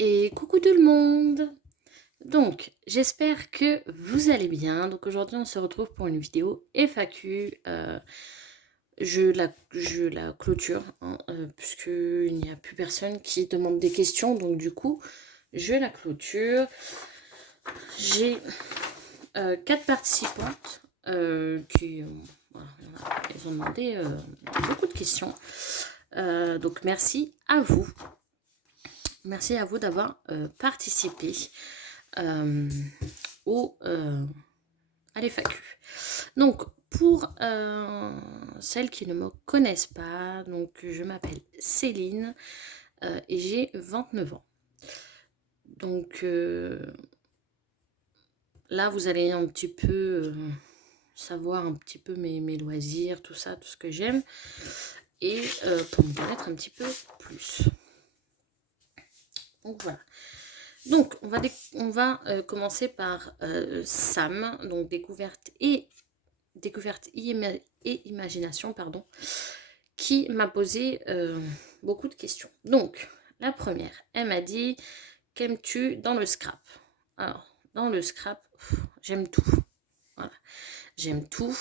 Et coucou tout le monde! Donc, j'espère que vous allez bien. Donc aujourd'hui, on se retrouve pour une vidéo FAQ. Je la clôture, hein, puisqu'il n'y a plus personne qui demande des questions. Donc du coup, je la clôture. J'ai 4 participantes qui voilà, elles ont demandé beaucoup de questions. Donc merci à vous. Merci à vous d'avoir participé à l'FAQ. Donc, pour celles qui ne me connaissent pas, donc je m'appelle Céline et j'ai 29 ans. Donc là, vous allez un petit peu savoir un petit peu mes loisirs, tout ça, tout ce que j'aime, et pour me connaître un petit peu plus. Donc voilà. Donc on va commencer par Sam, donc découverte et imagination, pardon, qui m'a posé beaucoup de questions. Donc la première, elle m'a dit: qu'aimes-tu dans le scrap? Alors dans le scrap, j'aime tout. Voilà, j'aime tout.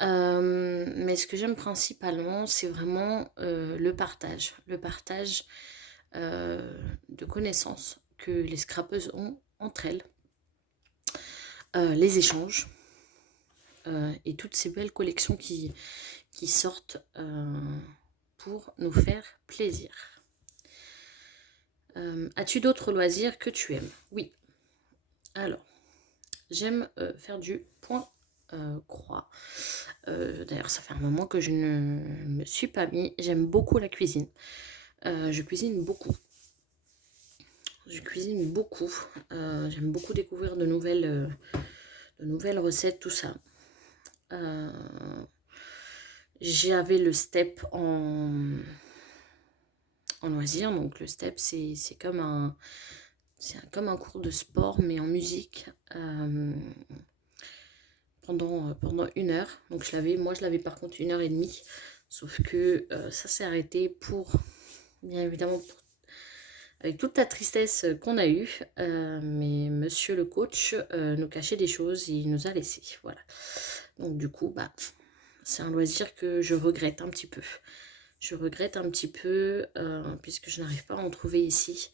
Mais ce que j'aime principalement, c'est vraiment le partage. Le partage de connaissances que les scrappeuses ont entre elles. Les échanges. Et toutes ces belles collections qui sortent pour nous faire plaisir. As-tu d'autres loisirs que tu aimes? Oui. Alors, j'aime faire du point croix. D'ailleurs, ça fait un moment que je ne me suis pas mis. J'aime beaucoup la cuisine. Je cuisine beaucoup. J'aime beaucoup découvrir de nouvelles recettes, tout ça. J'avais le step en loisir. Donc le step, c'est comme un cours de sport, mais en musique, pendant 1 heure. Donc moi je l'avais par contre 1 heure et demie, sauf que ça s'est arrêté bien évidemment, avec toute la tristesse qu'on a eue, mais monsieur le coach nous cachait des choses, il nous a laissés, voilà. Donc du coup, c'est un loisir que je regrette un petit peu. Puisque je n'arrive pas à en trouver ici.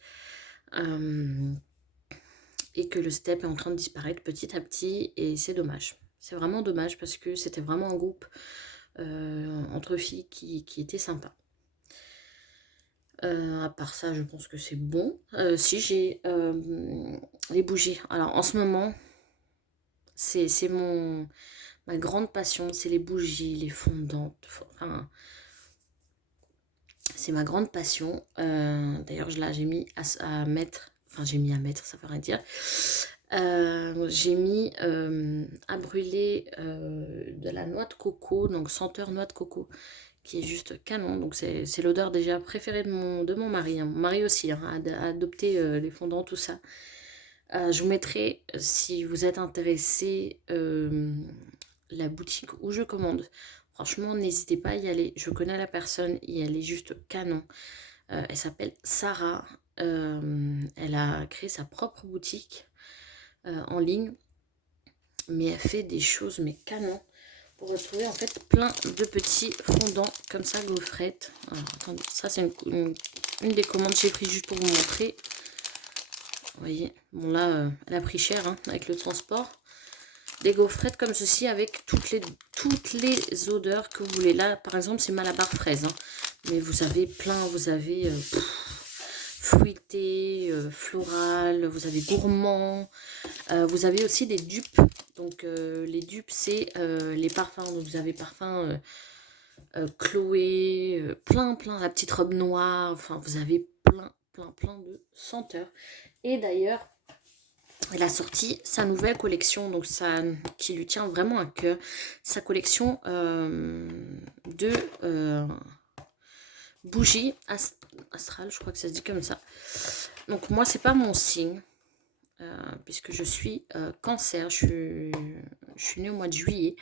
Et que le step est en train de disparaître petit à petit, et c'est dommage. C'est vraiment dommage parce que c'était vraiment un groupe entre filles qui était sympa. À part ça, je pense que c'est bon. Si j'ai les bougies. Alors en ce moment, c'est ma grande passion, c'est les bougies, les fondantes. Enfin, c'est ma grande passion. D'ailleurs, là, j'ai mis à mettre. Enfin, j'ai mis à mettre, ça veut rien dire. J'ai mis à brûler de la noix de coco, donc senteur noix de coco, qui est juste canon. Donc c'est l'odeur déjà préférée de mon mari. Mon mari aussi a adopté les fondants, tout ça. Je vous mettrai, si vous êtes intéressé, la boutique où je commande. Franchement, n'hésitez pas à y aller. Je connais la personne et elle est juste canon. Elle s'appelle Sarah. Elle a créé sa propre boutique en ligne. Mais elle fait des choses, mais canon. Pour retrouver en fait plein de petits fondants comme ça, gaufrettes. Alors, attendez, ça c'est une des commandes que j'ai pris juste pour vous montrer. Vous voyez, bon là, elle a pris cher avec le transport. Des gaufrettes comme ceci avec toutes les odeurs que vous voulez. Là, par exemple, c'est Malabar fraise. Mais vous avez plein, vous avez fruité, floral, vous avez gourmand. Vous avez aussi des dupes. Donc, les dupes, c'est les parfums. Donc, vous avez parfum Chloé, plein, la petite robe noire. Enfin, vous avez plein de senteurs. Et d'ailleurs, elle a sorti sa nouvelle collection, donc ça, qui lui tient vraiment à cœur, sa collection de bougies astrales, je crois que ça se dit comme ça. Donc moi, c'est pas mon signe, puisque je suis cancer, je suis née au mois de juillet,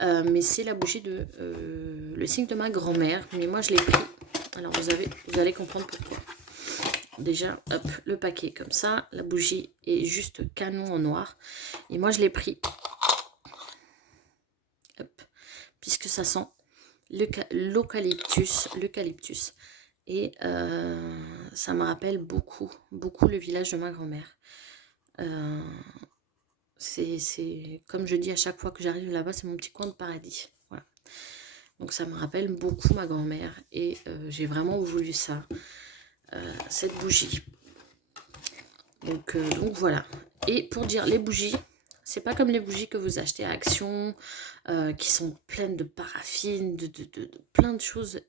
mais c'est la bougie de le signe de ma grand-mère, mais moi je l'ai pris. Alors vous allez comprendre pourquoi. déjà, hop, le paquet comme ça. La bougie est juste canon en noir. Et moi, je l'ai pris, hop, puisque ça sent l'eucalyptus. Et ça me rappelle beaucoup le village de ma grand-mère. Euh, c'est comme je dis à chaque fois que j'arrive là-bas, c'est mon petit coin de paradis. Voilà. Donc ça me rappelle beaucoup ma grand-mère et j'ai vraiment voulu ça, cette bougie. Donc voilà. Et pour dire les bougies, c'est pas comme les bougies que vous achetez à Action, qui sont pleines de paraffine, de plein de choses.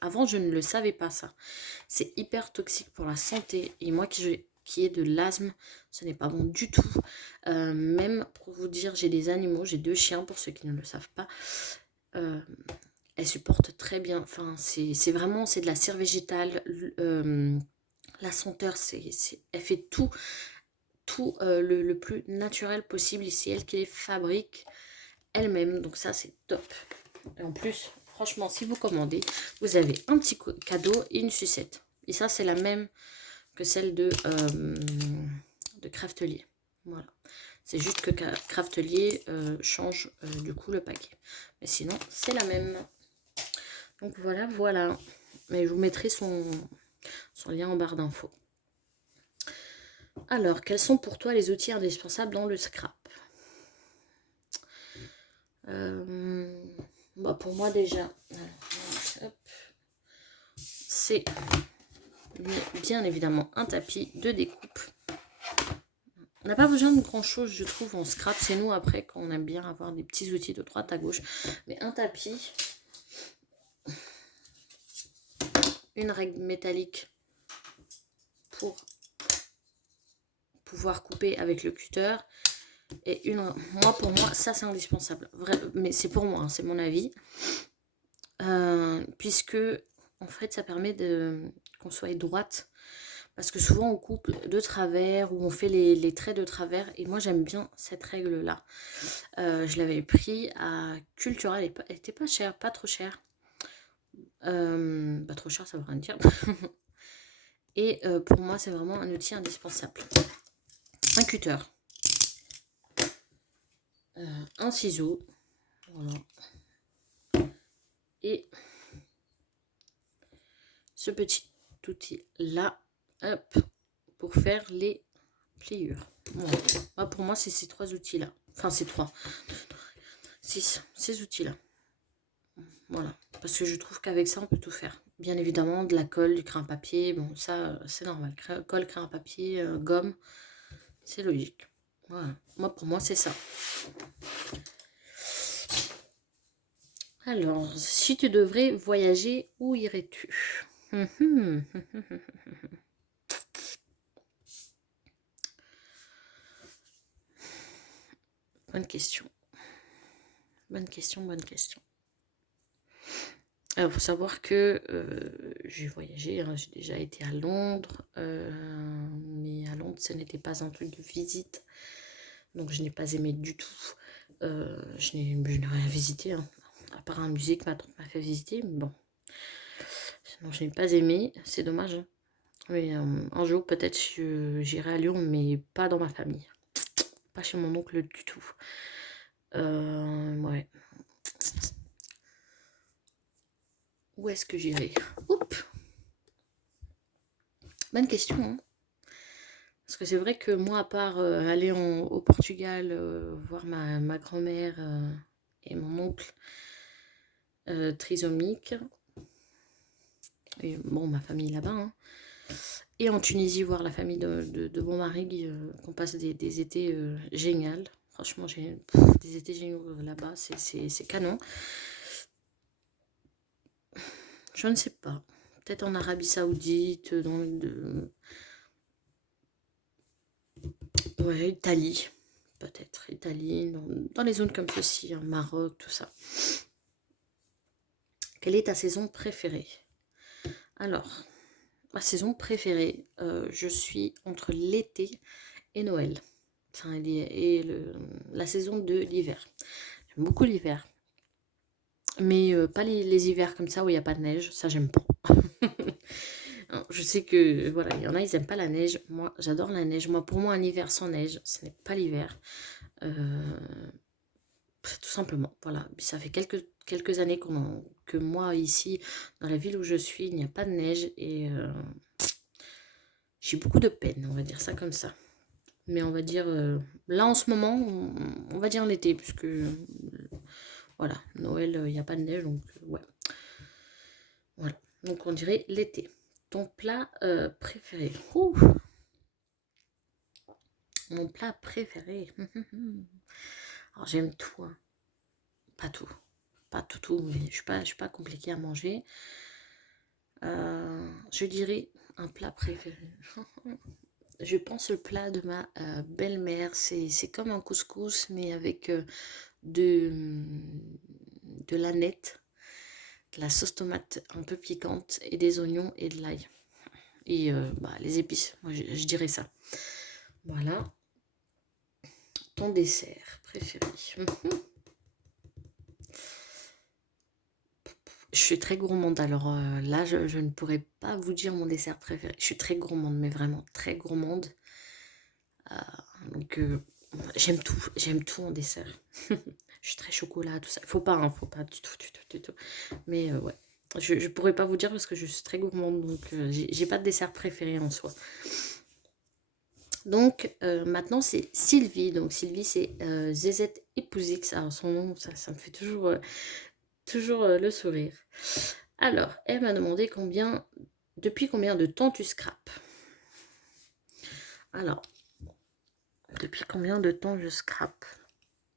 Avant, je ne le savais pas ça. C'est hyper toxique pour la santé. Et moi qui ai de l'asthme, ce n'est pas bon du tout. Même pour vous dire, j'ai des animaux, j'ai 2 chiens pour ceux qui ne le savent pas. Elles supportent très bien. Enfin, c'est vraiment, c'est de la cire végétale. La senteur, elle fait tout le plus naturel possible. Et c'est elle qui les fabrique elle-même. Donc ça, c'est top. Et en plus, franchement, si vous commandez, vous avez un petit cadeau et une sucette. Et ça, c'est la même que celle de Craftelier. Voilà. C'est juste que Craftelier change du coup le paquet. Mais sinon, c'est la même. Donc voilà. Mais je vous mettrai son lien en barre d'infos. Alors, quels sont pour toi les outils indispensables dans le scrap? Bah pour moi déjà, c'est bien évidemment un tapis de découpe. On n'a pas besoin de grand chose, je trouve, en scrap. C'est nous après quand on aime bien avoir des petits outils de droite à gauche. Mais un tapis, une règle métallique pour pouvoir couper avec le cutter. Et pour moi, ça c'est indispensable. Mais c'est pour moi, hein, c'est mon avis. Puisque, en fait, ça permet qu'on soit droite. Parce que souvent, on coupe de travers ou on fait les traits de travers. Et moi, j'aime bien cette règle-là. Je l'avais pris à Cultura. Elle était pas chère, pas trop chère. Pas trop cher, ça veut rien dire. Et pour moi, c'est vraiment un outil indispensable. Un cutter. Un ciseau. Voilà. Et ce petit outil-là, hop, pour faire les pliures. Voilà. Moi, pour moi, c'est ces 3 outils-là. Enfin, c'est 3. 6. Ces outils-là. Voilà. Parce que je trouve qu'avec ça, on peut tout faire. Bien évidemment, de la colle, du crayon à papier. Bon, ça, c'est normal. Colle, crayon à papier, gomme. C'est logique. Voilà. Moi, pour moi, c'est ça. Alors, si tu devrais voyager, où irais-tu? Bonne question. Bonne question. Il faut savoir que j'ai voyagé, hein, j'ai déjà été à Londres, mais à Londres, ce n'était pas un truc de visite, donc je n'ai pas aimé du tout. Je n'ai rien visité, hein, à part un musée que ma tante m'a fait visiter, mais bon. Sinon, je n'ai pas aimé, c'est dommage. Hein. Mais un jour, peut-être, j'irai à Lyon, mais pas dans ma famille. Pas chez mon oncle du tout. Ouais. Où est-ce que j'irai? Oups. Bonne question, hein. Parce que c'est vrai que moi, à part aller au Portugal, voir ma grand-mère et mon oncle trisomique, et bon, ma famille là-bas, hein, et en Tunisie, voir la famille de mon mari, qu'on passe des étés géniaux. Franchement, j'ai des étés géniaux là-bas, c'est canon. Je ne sais pas. Peut-être en Arabie Saoudite, ouais, Italie. Peut-être Italie, dans les zones comme ceci, hein, Maroc, tout ça. Quelle est ta saison préférée? Alors, ma saison préférée, je suis entre l'été et Noël. Enfin, et la saison de l'hiver. J'aime beaucoup l'hiver. Mais pas les hivers comme ça où il n'y a pas de neige, ça j'aime pas. Hein, je sais que, voilà, il y en a, ils aiment pas la neige. Moi, j'adore la neige. Moi, pour moi, un hiver sans neige, ce n'est pas l'hiver. Tout simplement, voilà. Puis ça fait quelques années que moi, ici, dans la ville où je suis, il n'y a pas de neige et j'ai beaucoup de peine, on va dire ça comme ça. Mais on va dire, là en ce moment, on va dire l'été, puisque voilà, Noël, il n'y a pas de neige, donc ouais. Voilà, donc on dirait l'été. Ton plat préféré? Ouh, mon plat préféré. Alors j'aime tout, hein. Pas tout. Pas tout, mais je suis pas compliquée à manger. Je dirais un plat préféré. Je pense le plat de ma belle-mère. C'est comme un couscous, mais avec de l'aneth, de la sauce tomate un peu piquante et des oignons et de l'ail. Et bah, les épices, moi je dirais ça. Voilà. Ton dessert préféré. Je suis très gourmande, alors là je ne pourrais pas vous dire mon dessert préféré. Je suis très gourmande, mais vraiment très gourmande. Donc j'aime tout en dessert. Je suis très chocolat, tout ça. Faut pas du tout, du tout, du tout. Mais ouais, je pourrais pas vous dire parce que je suis très gourmande, donc j'ai pas de dessert préféré en soi. Donc maintenant c'est Sylvie. Donc Sylvie c'est Zézette Épousix. Alors son nom, ça me fait toujours le sourire. Alors, elle m'a demandé depuis combien de temps tu scrapes. Alors, depuis combien de temps je scrape?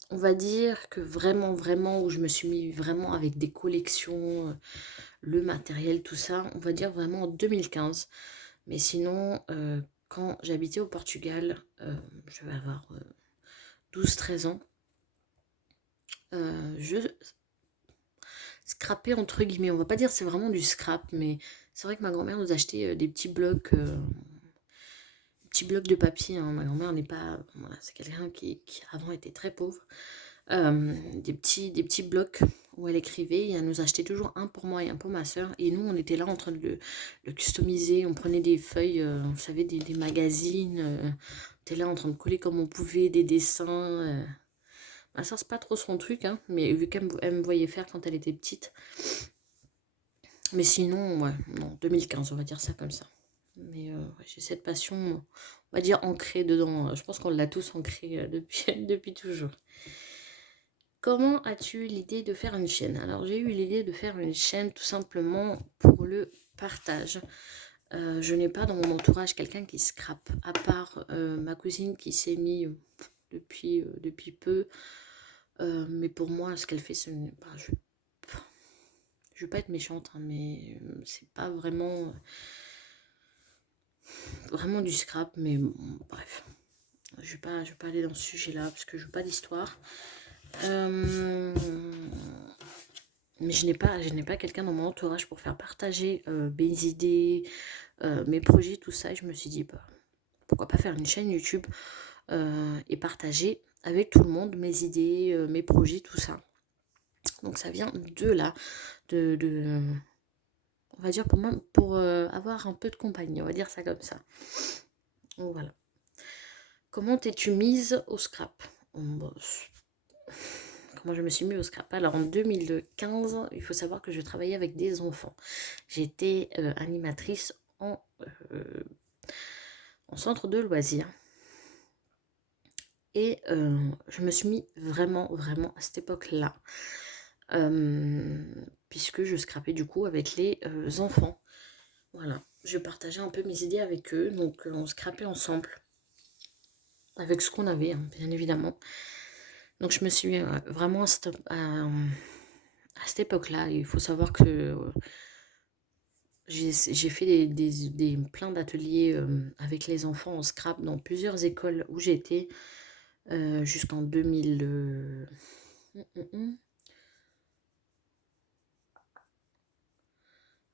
On va dire que vraiment, vraiment, où je me suis mis vraiment avec des collections, le matériel, tout ça, on va dire vraiment en 2015. Mais sinon, quand j'habitais au Portugal, je vais avoir 12-13 ans, je scrapais entre guillemets. On va pas dire c'est vraiment du scrap, mais c'est vrai que ma grand-mère nous achetait des petits blocs de papier, hein. Ma grand-mère n'est pas... Voilà, c'est quelqu'un qui avant était très pauvre. Des petits blocs où elle écrivait et elle nous achetait toujours un pour moi et un pour ma soeur. Et nous, on était là en train de le customiser. On prenait des feuilles, vous savez, des magazines. On était là en train de coller comme on pouvait, des dessins. Ma soeur, c'est pas trop son truc, hein, mais vu elle me voyait faire quand elle était petite. Mais sinon, ouais, non, 2015, on va dire ça comme ça. Mais ouais, j'ai cette passion, on va dire, ancrée dedans. Je pense qu'on l'a tous ancrée depuis toujours. Comment as-tu eu l'idée de faire une chaîne? Alors, j'ai eu l'idée de faire une chaîne tout simplement pour le partage. Je n'ai pas dans mon entourage quelqu'un qui scrape, à part ma cousine qui s'est mise depuis peu. Mais pour moi, ce qu'elle fait, je ne veux pas être méchante, hein, mais c'est pas vraiment du scrap. Mais bon, bref, je vais pas aller dans ce sujet-là parce que je veux pas d'histoire. Mais je n'ai pas quelqu'un dans mon entourage pour faire partager mes idées, mes projets, tout ça. Et je me suis dit, bah, pourquoi pas faire une chaîne YouTube et partager avec tout le monde mes idées, mes projets, tout ça. Donc ça vient de là, on va dire pour avoir un peu de compagnie, on va dire ça comme ça. Donc voilà. Comment t'es-tu mise au scrap? Comment je me suis mise au scrap? Alors en 2015, il faut savoir que je travaillais avec des enfants. J'étais animatrice en centre de loisirs. Et je me suis mis vraiment, vraiment à cette époque-là. Puisque je scrapais du coup avec les enfants. Voilà, je partageais un peu mes idées avec eux. Donc on scrapait ensemble. Avec ce qu'on avait, hein, bien évidemment. Donc je me suis mis vraiment à cette époque-là. Il faut savoir que j'ai fait plein d'ateliers avec les enfants en scrap dans plusieurs écoles où j'étais jusqu'en 2000.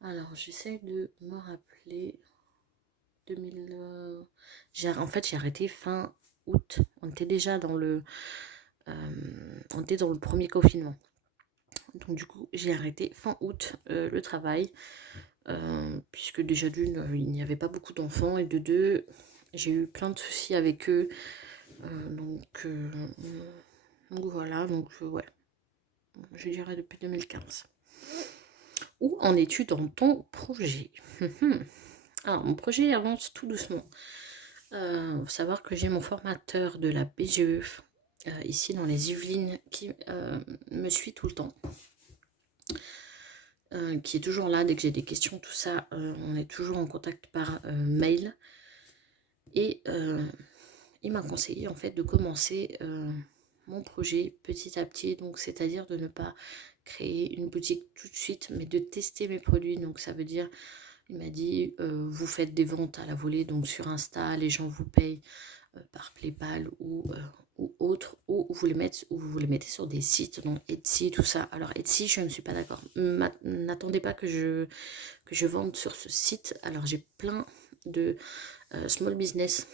Alors j'essaie de me rappeler. 2000. En fait, j'ai arrêté fin août. On était déjà dans on était dans le premier confinement. Donc du coup, j'ai arrêté fin août le travail. puisque déjà d'une, il n'y avait pas beaucoup d'enfants, et de deux, j'ai eu plein de soucis avec eux. Donc voilà, donc ouais, je dirais depuis 2015. Où en es-tu dans ton projet? Alors, mon projet avance tout doucement. Faut savoir que j'ai mon formateur de la BGE ici dans les Yvelines qui me suit tout le temps. Qui est toujours là dès que j'ai des questions, tout ça. On est toujours en contact par mail. Et il m'a conseillé en fait de commencer mon projet petit à petit. Donc c'est-à-dire de ne pas créer une boutique tout de suite, mais de tester mes produits. Donc ça veut dire, il m'a dit, vous faites des ventes à la volée, donc sur Insta, les gens vous payent par PayPal ou autre, ou vous les mettez sur des sites, donc Etsy, tout ça. Alors Etsy, je ne suis pas d'accord. N'attendez pas que je vende sur ce site. Alors j'ai plein de small business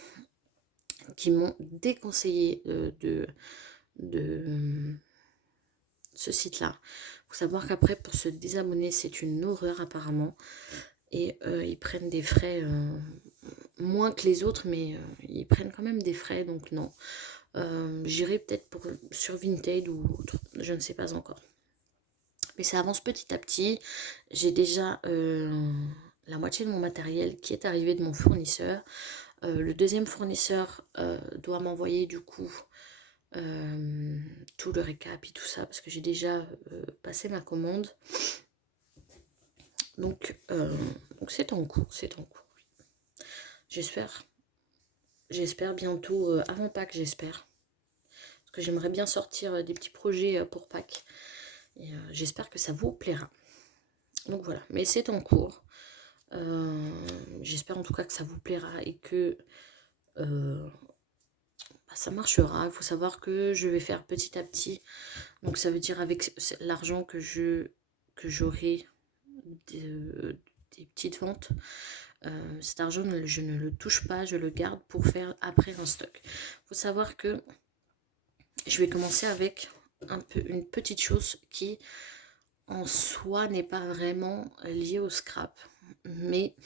qui m'ont déconseillé de ce site-là. Il faut savoir qu'après, pour se désabonner, c'est une horreur apparemment. Et ils prennent des frais moins que les autres, mais ils prennent quand même des frais, donc non. J'irai peut-être sur Vinted ou autre, je ne sais pas encore. Mais ça avance petit à petit. J'ai déjà la moitié de mon matériel qui est arrivé de mon fournisseur. Le deuxième fournisseur doit m'envoyer du coup tout le récap et tout ça, parce que j'ai déjà passé ma commande. Donc c'est en cours, c'est en cours. J'espère bientôt, avant Pâques, j'espère. Parce que j'aimerais bien sortir des petits projets pour Pâques. Et j'espère que ça vous plaira. Donc voilà, mais c'est en cours. J'espère en tout cas que ça vous plaira et que ça marchera. Il faut savoir que je vais faire petit à petit. Donc ça veut dire avec l'argent que j'aurai des petites ventes, cet argent, je ne le touche pas, je le garde pour faire après un stock. Il faut savoir que je vais commencer avec une petite chose qui en soi n'est pas vraiment liée au scrap, mais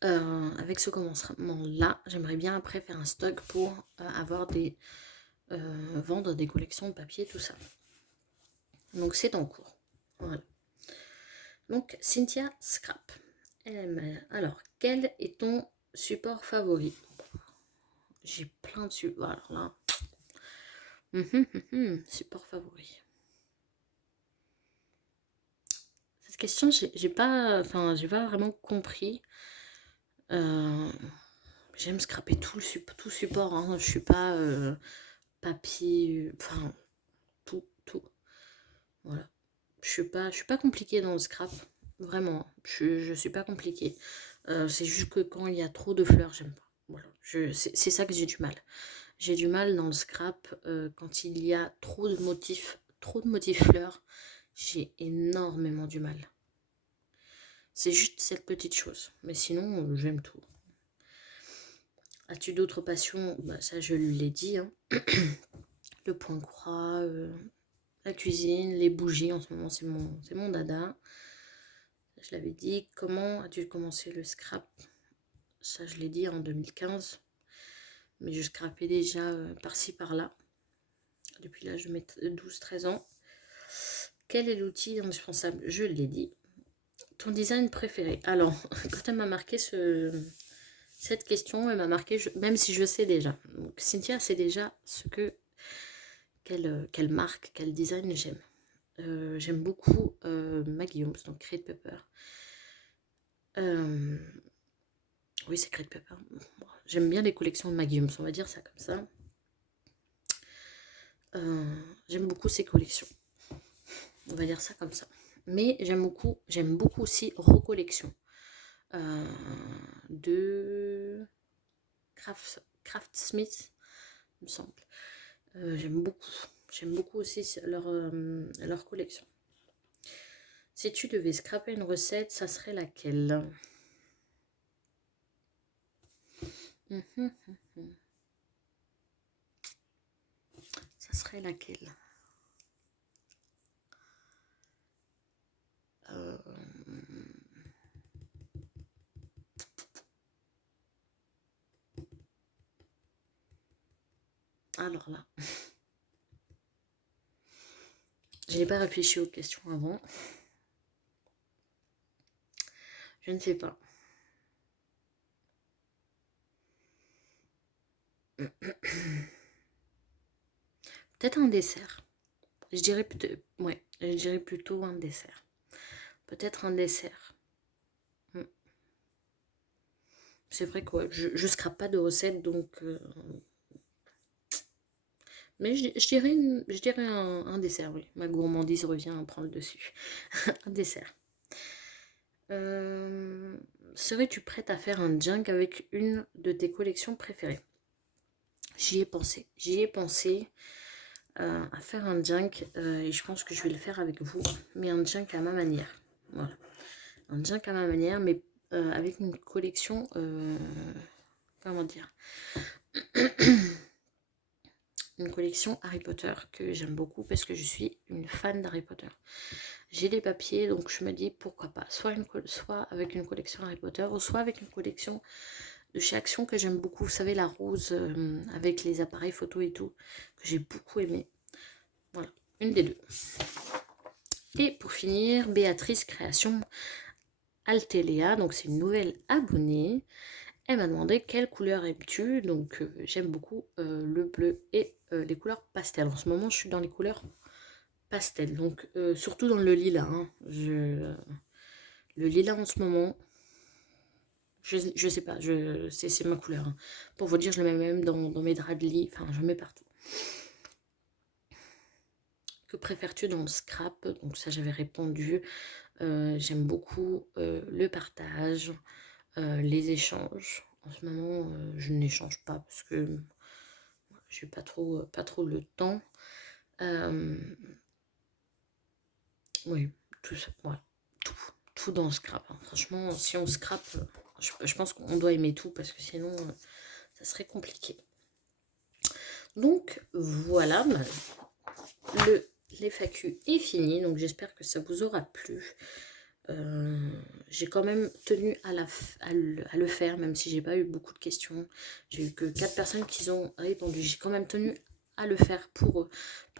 avec ce commencement là, j'aimerais bien après faire un stock pour avoir vendre des collections de papier, tout ça. Donc c'est en cours. Voilà. Donc Cynthia Scrap. Alors, quel est ton support favori? J'ai plein de supports. Alors là, support favori. Cette question, j'ai pas vraiment compris. J'aime scraper tout support. Hein. Je suis pas papier, enfin tout. Voilà. Je suis pas compliquée dans le scrap. Vraiment, je suis pas compliquée. C'est juste que quand il y a trop de fleurs, j'aime pas. Voilà. C'est ça que j'ai du mal. J'ai du mal dans le scrap quand il y a trop de motifs fleurs. J'ai énormément du mal. C'est juste cette petite chose. Mais sinon, j'aime tout. As-tu d'autres passions? Bah, ça, je lui l'ai dit. Hein. Le point croix, la cuisine, les bougies. En ce moment, c'est mon dada. Je l'avais dit. Comment as-tu commencé le scrap? Ça, je l'ai dit en 2015. Mais je scrapais déjà par-ci, par-là. Depuis l'âge de mes 12-13 ans. Quel est l'outil indispensable? Je l'ai dit. Ton design préféré? Alors, quand elle m'a marqué cette question, elle m'a marqué, même si je sais déjà. Donc, Cynthia sait déjà quelle marque, quel design j'aime. J'aime beaucoup Maggie Holmes, donc Create Pepper. Oui, c'est Create Pepper. J'aime bien les collections de Maggie Holmes, on va dire ça comme ça. J'aime beaucoup ces collections. On va dire ça comme ça. Mais j'aime beaucoup aussi recollection de Craftsmith, il me semble. J'aime beaucoup aussi leur collection. Si tu devais scraper une recette, ça serait laquelle? Ça serait laquelle? alors là, je n'ai pas réfléchi aux questions avant. Je ne sais pas. Peut-être un dessert. Je dirais plutôt, ouais, je dirais plutôt un dessert. Peut-être un dessert. Mm. C'est vrai que ouais, je scrape pas de recettes, donc... mais je dirais un dessert, oui. Ma gourmandise revient à prendre le dessus. Un dessert. Serais-tu prête à faire un junk avec une de tes collections préférées? J'y ai pensé. J'y ai pensé à faire un junk et je pense que je vais le faire avec vous, mais un junk à ma manière. Voilà. Un junk à ma manière, mais avec une collection, comment dire, une collection Harry Potter que j'aime beaucoup parce que je suis une fan d'Harry Potter. J'ai les papiers, donc je me dis pourquoi pas, soit avec une collection Harry Potter, ou soit avec une collection de chez Action que j'aime beaucoup. Vous savez, la rose avec les appareils photo et tout, que j'ai beaucoup aimé. Voilà, une des deux. Et pour finir, Béatrice Création Altéléa, donc c'est une nouvelle abonnée. Elle m'a demandé quelle couleur aimes-tu, donc j'aime beaucoup le bleu et les couleurs pastel. En ce moment, je suis dans les couleurs pastel, donc surtout dans le lilas. Hein. Le lilas en ce moment, je sais pas, c'est ma couleur. Hein. Pour vous dire, je le mets même dans mes draps de lit, enfin, je le mets partout. Que préfères-tu dans le scrap? Donc ça, j'avais répondu. J'aime beaucoup le partage, les échanges. En ce moment, je n'échange pas parce que j'ai pas trop le temps. Oui, tout ça, ouais, tout dans le scrap. Hein. Franchement, si on scrape, je pense qu'on doit aimer tout parce que sinon, ça serait compliqué. Donc voilà, l'FAQ est fini, donc j'espère que ça vous aura plu. J'ai quand même tenu à le faire, même si j'ai pas eu beaucoup de questions. J'ai eu que 4 personnes qui ont répondu. J'ai quand même tenu à le faire pour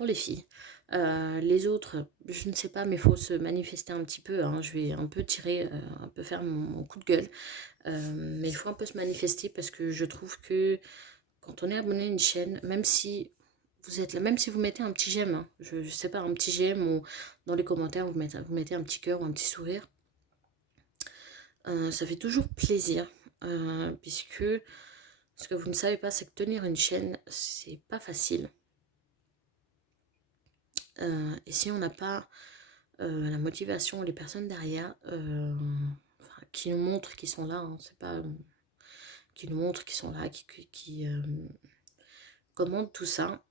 les filles. Les autres, je ne sais pas, mais il faut se manifester un petit peu. Hein. Je vais un peu tirer, un peu faire mon coup de gueule. Mais il faut un peu se manifester parce que je trouve que quand on est abonné à une chaîne, même si vous êtes là, même si vous mettez un petit j'aime, hein, je sais pas, un petit j'aime ou dans les commentaires vous mettez un petit cœur ou un petit sourire, ça fait toujours plaisir, puisque ce que vous ne savez pas, c'est que tenir une chaîne, c'est pas facile. Et si on n'a pas la motivation, les personnes derrière, qui nous montrent qu'ils sont là, hein, c'est pas qui nous montrent qu'ils sont là, qui commandent tout ça,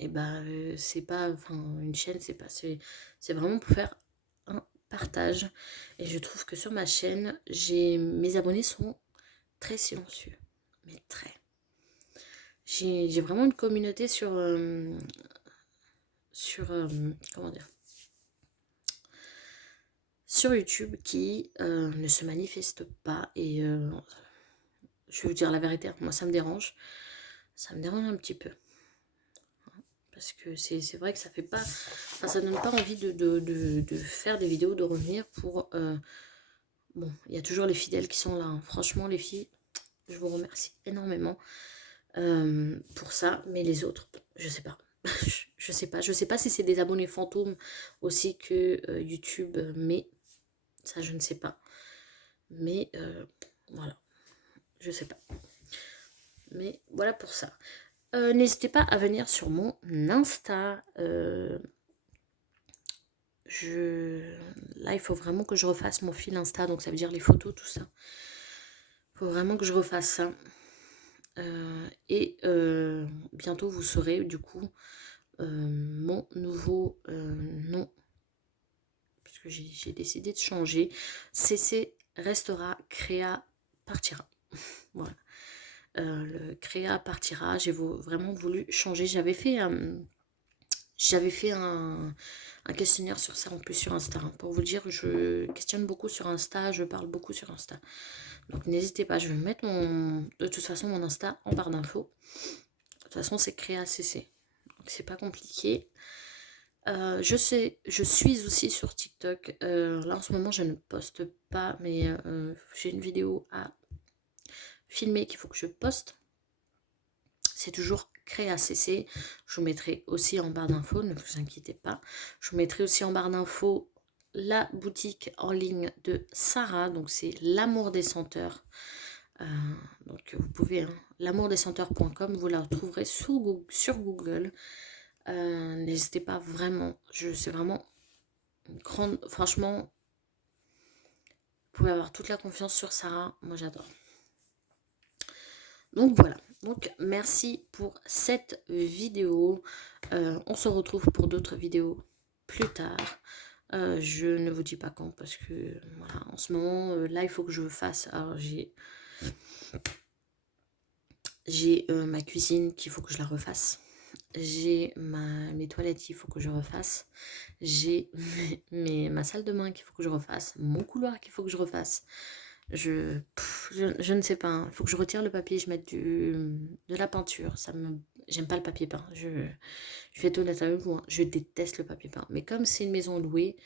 et ben c'est pas, enfin une chaîne, c'est vraiment pour faire un partage. Et je trouve que sur ma chaîne, mes abonnés sont très silencieux, mais très. J'ai vraiment une communauté comment dire, sur YouTube qui ne se manifeste pas. Et je vais vous dire la vérité, moi ça me dérange un petit peu, parce que c'est vrai que ça fait pas, enfin, ça donne pas envie de faire des vidéos, de revenir pour bon, il y a toujours les fidèles qui sont là, hein. Franchement les filles, je vous remercie énormément pour ça, mais les autres, je sais pas. Je sais pas si c'est des abonnés fantômes aussi que YouTube, mais ça je ne sais pas. Mais voilà, je sais pas. Mais voilà pour ça. N'hésitez pas à venir sur mon Insta. Là, il faut vraiment que je refasse mon fil Insta, donc ça veut dire les photos, tout ça. Il faut vraiment que je refasse ça. Et bientôt, vous saurez du coup mon nouveau nom, puisque j'ai décidé de changer. CC restera, Créa partira. Voilà. Le Créa partira. J'ai vraiment voulu changer. J'avais fait un questionnaire sur ça en plus sur Insta. Hein. Pour vous dire, je questionne beaucoup sur Insta, je parle beaucoup sur Insta. Donc n'hésitez pas, je vais mettre de toute façon mon Insta en barre d'infos. toute façon, c'est créé CC. Donc, c'est pas compliqué. Je suis aussi sur TikTok. Là, en ce moment, je ne poste pas, mais j'ai une vidéo à filmer qu'il faut que je poste. C'est toujours créé CC. Je vous mettrai aussi en barre d'infos, ne vous inquiétez pas. Je vous mettrai aussi en barre d'infos la boutique en ligne de Sarah. Donc, c'est l'amour des senteurs. Donc, vous pouvez, l'amourdessenteurs.com, vous la retrouverez sur Google. N'hésitez pas vraiment, c'est vraiment une grande, franchement, vous pouvez avoir toute la confiance sur Sarah, moi j'adore. Donc voilà, donc merci pour cette vidéo. On se retrouve pour d'autres vidéos plus tard. Je ne vous dis pas quand parce que voilà, en ce moment, là il faut que je fasse, alors j'ai ma cuisine qu'il faut que je la refasse. J'ai mes toilettes qu'il faut que je refasse. J'ai ma salle de bain qu'il faut que je refasse. Mon couloir qu'il faut que je refasse. Je ne sais pas. Il faut que je retire le papier, je mette de la peinture. J'aime pas le papier peint. Je vais être honnête avec vous, hein, je déteste le papier peint. Mais comme c'est une maison louée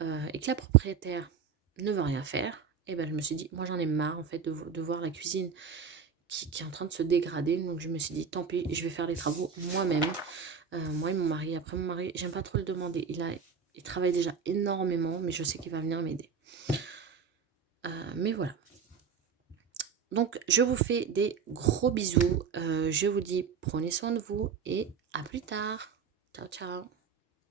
et que la propriétaire ne veut rien faire, et ben je me suis dit, moi j'en ai marre en fait de voir la cuisine qui est en train de se dégrader. Donc je me suis dit, tant pis, je vais faire les travaux moi-même. Moi et mon mari. Après mon mari, j'aime pas trop le demander. Il travaille déjà énormément, mais je sais qu'il va venir m'aider. Mais voilà. Donc je vous fais des gros bisous. Je vous dis, prenez soin de vous et à plus tard. Ciao, ciao.